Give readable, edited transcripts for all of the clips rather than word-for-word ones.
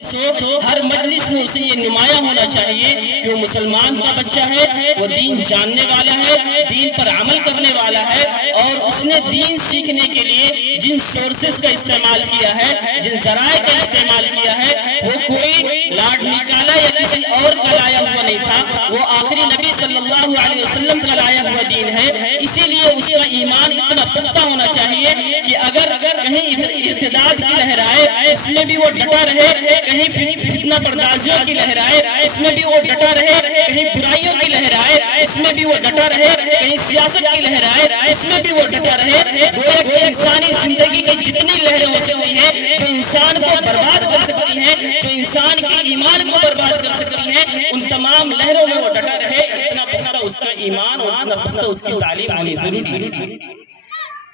ہر مجلس میں اسے یہ نمایاں ہونا چاہیے کہ وہ مسلمان کا بچہ ہے، وہ دین جاننے والا ہے، دین پر عمل کرنے والا ہے، اور اس نے دین سیکھنے کے لیے جن سورسز کا استعمال کیا ہے، جن ذرائع کا استعمال کیا ہے، وہ کوئی لاڈ نکالا یا کسی اور کا لایا ہوا نہیں تھا، وہ آخری نبی صلی اللہ علیہ وسلم کا لایا ہوا دین ہے۔ اسی لیے اس کا ایمان اتنا پختہ ہونا چاہیے کہ اگر کہیں ارتداد کی لہر آئے اس میں بھی وہ ڈٹا رہے، کہیں فتنہ پردازیوں کی لہر آئے اس میں بھی وہ ڈٹا رہے، کہیں برائیوں کی لہر آئے اس میں بھی وہ ڈٹا رہے، کہیں سیاست کی لہر آئے اس میں بھی وہ ڈٹا رہے۔ گویا کہ انسانی زندگی کی جتنی لہریں ہو سکتی ہیں جو انسان کو برباد کر سکتی ہیں، جو انسان کے ایمان کو برباد کر سکتی ہیں، ان تمام لہروں میں وہ ڈٹا رہے۔ اتنا پختہ اس کا ایمان اور اتنا پختہ اس کی تعلیم ہونی ضروری ہے۔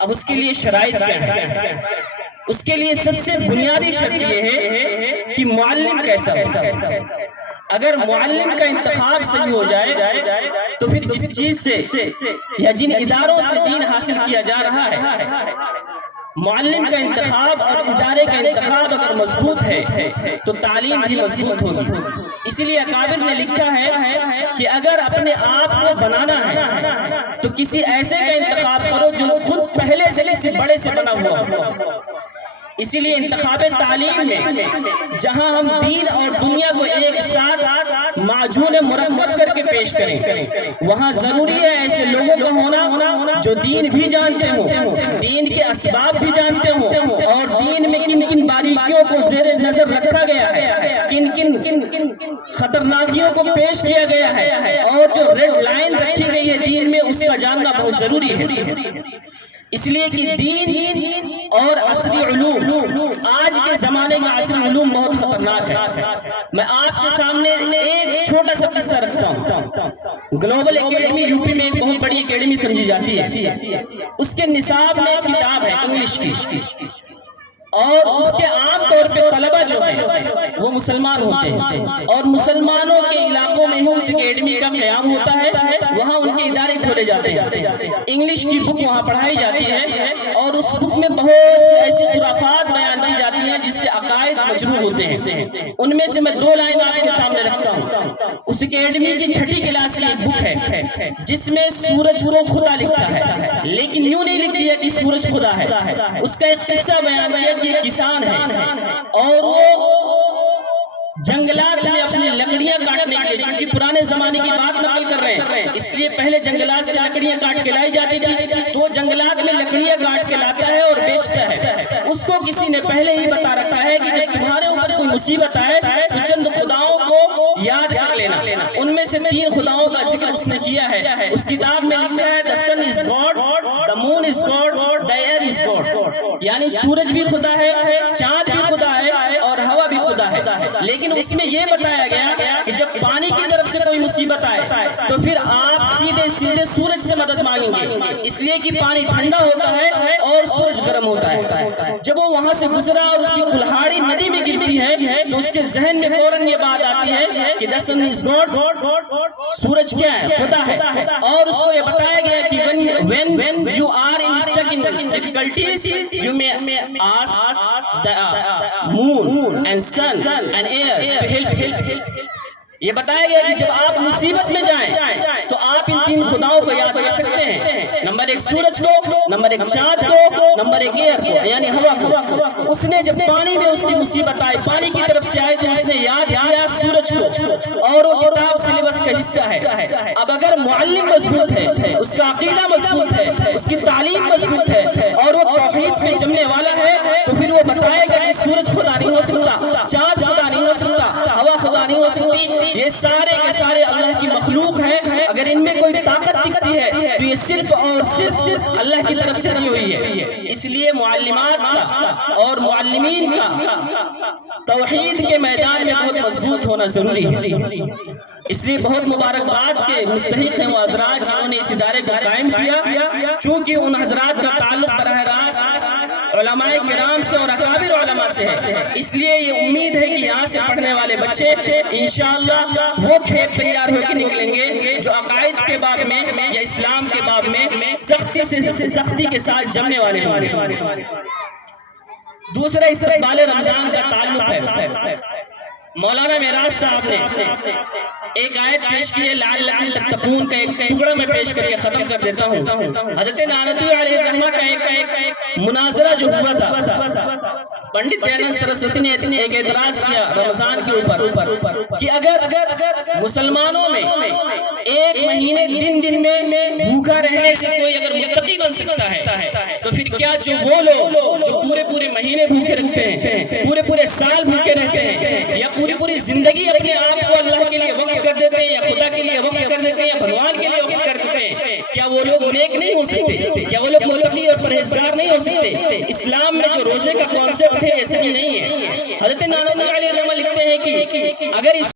اب اس کے لیے شرائط کیا ہے؟ اس کے لیے سب سے بنیادی شرط یہ ہے کہ معلم کیسا ہو۔ اگر معلم کا انتخاب صحیح ہو جائے تو پھر جس چیز سے یا جن اداروں سے دین حاصل کیا جا رہا ہے، معلم کا انتخاب اور ادارے کا انتخاب اگر مضبوط ہے تو تعلیم بھی مضبوط ہوگی۔ اسی لیے اکابر نے لکھا ہے کہ اگر اپنے آپ کو بنانا ہے تو کسی ایسے کا انتخاب کرو جو خود پہلے سے کسی بڑے سے بنا ہوا ہو۔ اسی لیے انتخاب تعلیم میں جہاں ہم دین اور دنیا کو ایک ساتھ معجون مرکب کر کے پیش کریں، وہاں ضروری ہے ایسے لوگوں کا ہونا جو دین بھی جانتے ہوں، دین کے اسباب بھی جانتے ہوں، اور دین میں کن کن باریکیوں کو زیر نظر رکھا گیا ہے، کن کن خطرناکیوں کو پیش کیا گیا ہے، اور جو ریڈ لائن رکھی گئی ہے دین میں، اس کا جاننا بہت ضروری ہے۔ اس لیے کہ دین اور عصری علوم، آج کے زمانے کا عصری علوم بہت خطرناک ہے۔ میں آپ کے سامنے ایک چھوٹا سا قصہ رکھتا ہوں۔ گلوبل اکیڈمی یوپی میں ایک بہت بڑی اکیڈمی سمجھی جاتی ہے۔ اس کے نصاب میں ایک کتاب ہے انگلش کی، اور اس کے عام طور پہ طلبہ جو ہیں وہ مسلمان ہوتے ہیں، اور مسلمانوں کے علاقوں میں ہی اس اکیڈمی کا قیام ہوتا ہے، وہاں ان کے ادارے کھولے جاتے ہیں۔ انگلش کی بک وہاں پڑھائی جاتی ہے، اور اس بک میں بہت سی ایسی خرافات بیان کی جاتی ہیں جس سے عقائد مجروح ہوتے ہیں۔ ان میں سے میں دو لائن آپ کے سامنے رکھتا ہوں۔ اس اکیڈمی کی 6ٹھی کلاس کی ایک بک ہے جس میں سورج کو خدا لکھا ہے، لیکن یوں نہیں لکھ دیا کہ سورج خدا ہے۔ اس کا ایک قصہ بیان کیا کہ ایک کسان ہے، اور وہ جنگلات میں اپنی لکڑیاں کاٹنے کے لیے، چونکہ پرانے زمانے کی بات نقل کر رہے ہیں اس لیے پہلے جنگلات سے لکڑیاں کاٹ کے لائی جاتی تھی، تو جنگلات میں لکڑیاں کاٹ کے لاتا ہے اور بیچتا ہے۔ اس کو کسی نے پہلے ہی بتا رکھا ہے کہ جب تمہارے اوپر کوئی مصیبت آئے تو چند خداؤں کو یاد کر لینا۔ ان میں سے 3 خداؤں کا ذکر اس نے کیا ہے۔ اس کتاب میں لکھا ہے the sun is God, the moon is God, the air is God، یعنی سورج بھی خدا ہے، چاند بھی خدا ہے، اور ہوا بھی خدا ہے۔ لیکن اس میں یہ بتایا گیا کہ جب پانی کی طرف سے کوئی مصیبت آئے تو پھر آپ سیدھے سورج سے مدد مانگیں گے، اس لیے کہ پانی ٹھنڈا ہوتا ہے اور سورج گرم ہوتا ہے۔ جب وہ وہاں سے گزرا اور اس کی کلہاڑی ندی میں گرتی ہے تو اس کے ذہن میں فوراً یہ بات آتی ہے کہ the sun is God، سورج کیا ہے؟ خدا ہے۔ اور اس کو یہ بتایا گیا کہ when you are stuck in difficulties you may ask the moon and sun and air to help۔ یہ بتایا گیا کہ جب آپ مصیبت میں جائیں تو آپ ان 3 خداؤں کو یاد کر سکتے ہیں، نمبر 1 سورج کو، نمبر 1 چاند کو، نمبر 1 ایئر کو یعنی ہوا کو۔ اس نے جب پانی میں اس کی مصیبت آئی، پانی کی طرف سے آئی، تو اس نے یاد کیا سورج کو، اور وہ کتاب سلیبس کا حصہ ہے۔ اب اگر معلم مضبوط ہے، اس کا عقیدہ مضبوط ہے، اس کی تعلیم مضبوط ہے، اور وہ توحید میں جمنے والا ہے، تو پھر وہ بتائے گا کہ سورج خدا نہیں ہو سکتا، چاند خدا نہیں ہو سکتا، ہوا خدا نہیں ہو سکتی، یہ سارے کے سارے اللہ کی مخلوق ہیں۔ اگر ان میں کوئی طاقت دکھتی ہے تو یہ صرف اور صرف اللہ کی طرف سے دی ہوئی ہے۔ اس لیے معلمات کا اور معلمین کا توحید کے میدان میں بہت مضبوط ہونا ضروری ہے۔ اس لیے بہت مبارکباد کے مستحق ہیں وہ حضرات جنہوں نے اس ادارے کو قائم کیا، چونکہ ان حضرات کا تعلق براہ راست علماء کرام سے اور اکابر علماء سے ہے، اس لیے یہ امید ہے کہ یہاں سے پڑھنے والے بچے انشاءاللہ وہ کھیت تیار ہو کے نکلیں گے جو عقائد کے باب میں یا اسلام کے باب میں سختی کے ساتھ جمنے والے ہوں گے۔ دوسرا استقبال رمضان کا تعلق ہے۔ مولانا معراج صاحب نے ایک آیت پیش کی ہے لعلکم تتقون کا ایک ٹکڑا میں پیش کر کے ختم کر دیتا ہوں۔ حضرت نانوتوی علیہ الرحمہ کا ایک مناظرہ جو ہوا تھا، پنڈت دیانند سرسوتی نے ایک اعتراض کیا رمضان کے اوپر کہ اگر مسلمانوں میں ایک مہینے دن میں بھوکا رہنے سے کوئی اگر متقی بن سکتا ہے تو پھر کیا جو وہ لوگ جو پورے مہینے بھوکے رکھتے ہیں، پورے سال بھوکے رہتے ہیں، یا پوری زندگی اپنے آپ کو اللہ کے لیے وقف کر دیتے ہیں، یا خدا کے لیے وقف کر دیتے ہیں، یا بھگوان کے لیے وقف کر دیتے ہیں، کیا وہ لوگ نیک نہیں ہو سکتے؟ کیا وہ لوگ متقی اور پرہیزگار نہیں ہو سکتے؟ اسلام میں جو روزے کا کانسیپٹ ہے یہ صحیح نہیں ہے۔ حضرت نانوتوی علیہ الرحمہ لکھتے ہیں کہ اگر اس